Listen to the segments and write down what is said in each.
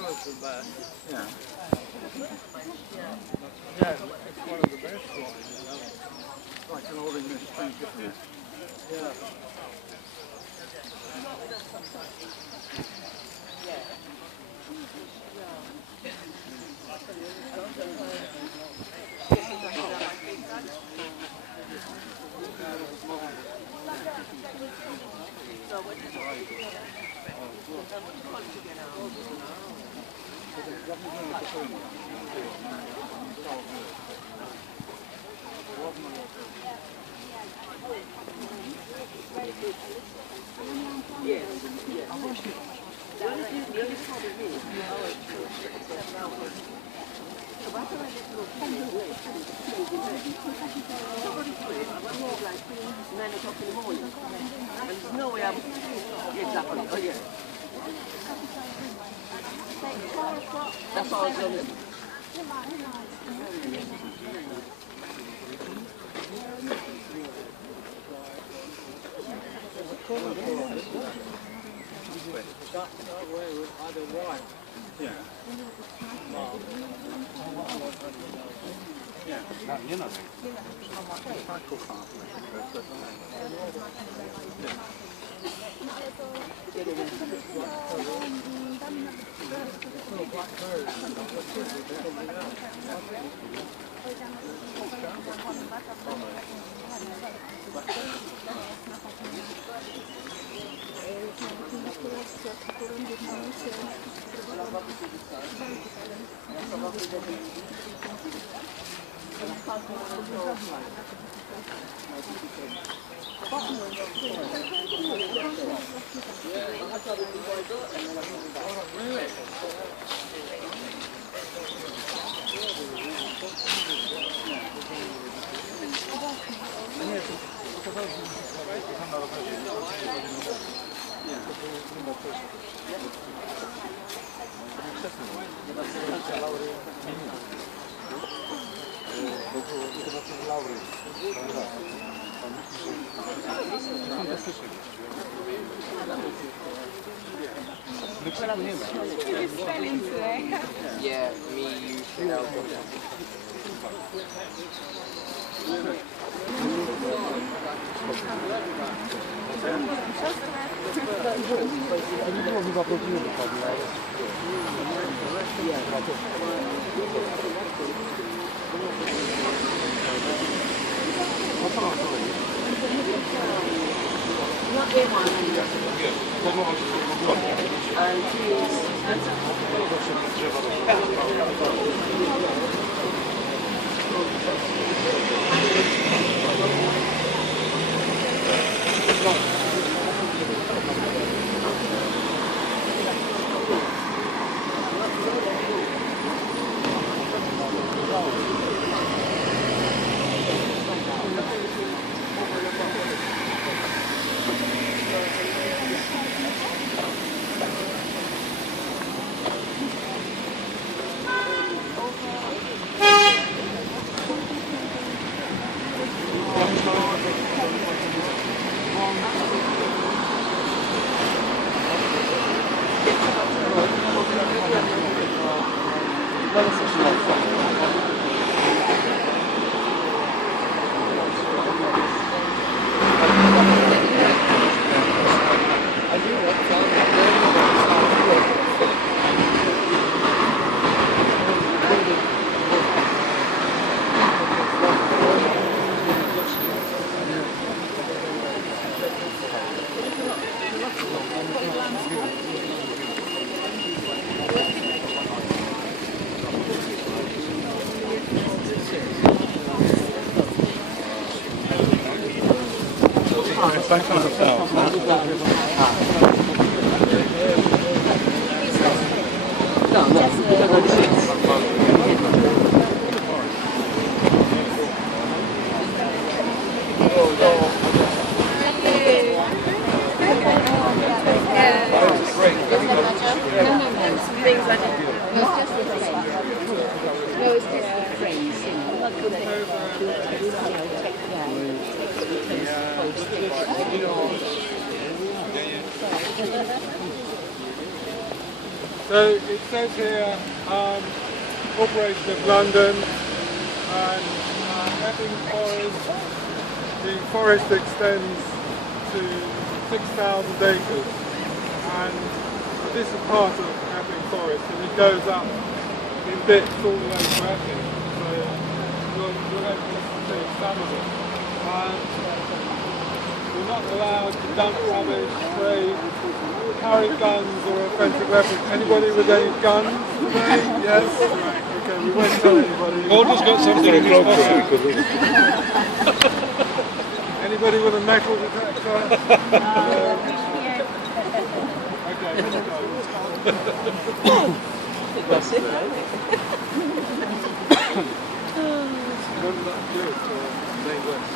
was the best. Yeah. Yeah, it's one of the best ones. It's like an old English drink, isn't it? Yeah. That's all it's going to be. That way was either right. Yeah. Yeah. Nie na Yeah, me, you, Chanel. back on itself. So it says here, Corporation of London and Epping Forest. The forest extends to 6,000 acres, and this is part of Epping Forest, and it goes up in bits all the way to Epping. So you'll have to see some of it. And you're not allowed to dump rubbish, trade, carry guns or offensive weapons. Anybody with any guns today? Yes? Right, okay, we won't tell anybody. Gordon's got something in his pocket. Anybody with a metal detector? Okay, let's go. What did that do to May West?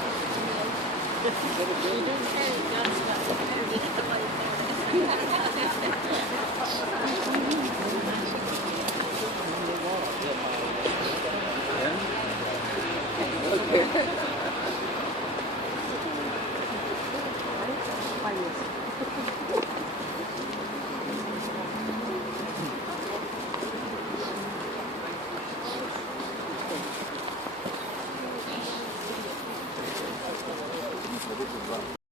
Okay.